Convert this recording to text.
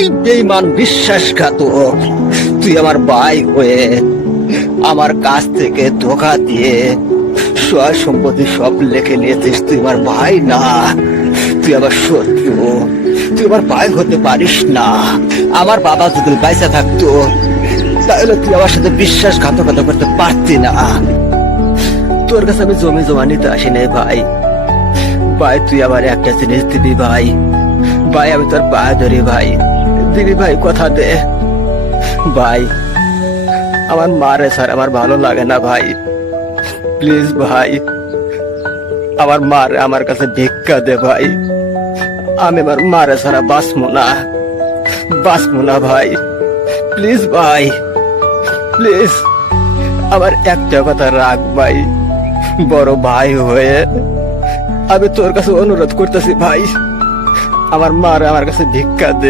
এই বেঈমান বিশ্বাসঘাতক, তুই আমার ভাই হয়ে আমার কাছ থেকে ধোঁকা দিয়ে সয় সম্পত্তি সব লেখে নিয়েছিস। তুই আমার ভাই না, তুই আমার শত্রু। তুই আমার ভাই হতে পারিস না। আমার বাবা যদি পয়সা থাকতো তাহলে তুই আমার সাথে বিশ্বাসঘাতকতা করতে পারতি না। তোর কাছে আমি জমি জমা নিতে আসি নাই ভাই। ভাই তুই আমার একটা জিনিস দিবি ভাই। ভাই আমি তোর পায়ে ধরি ভাই, দিবি ভাই, কথা দে ভাই। আমার মারে স্যার আমার ভালো লাগে না ভাই, প্লিজ ভাই। আমার মার আমার কাছে ভিক্ষা দে ভাই। আমি আমার মারে সারা বাঁচবো না ভাই, প্লিজ ভাই, প্লিজ। আমার একটা কথা রাখ ভাই, বড় ভাই হয়ে আমি তোর কাছে অনুরোধ করতেছি ভাই, আমার মার আমার কাছে ভিক্ষা দে।